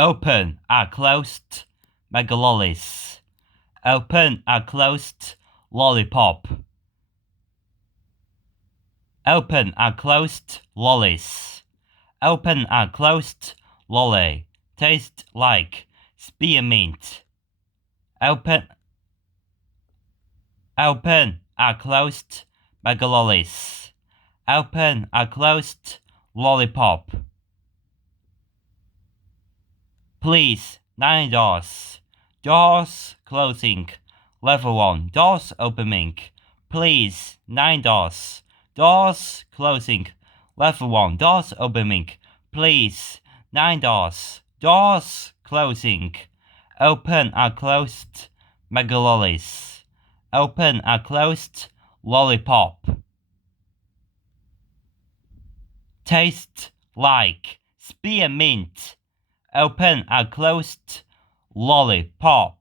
Open a closed megalolis. Open a closed lollipop. Open a closed lollies. Open a closed lolly. Taste like spearmint. Open a closed megalolis. Open a closed lollipop. Please, 9 doors. Doors closing. Level 1. Doors opening. Please, 9 doors. Doors closing. Level 1. Doors opening. Please, 9 doors. Doors closing. Open a closed megalolis. Open a closed lollipop. Taste like spearmint. Open a closed lollipop.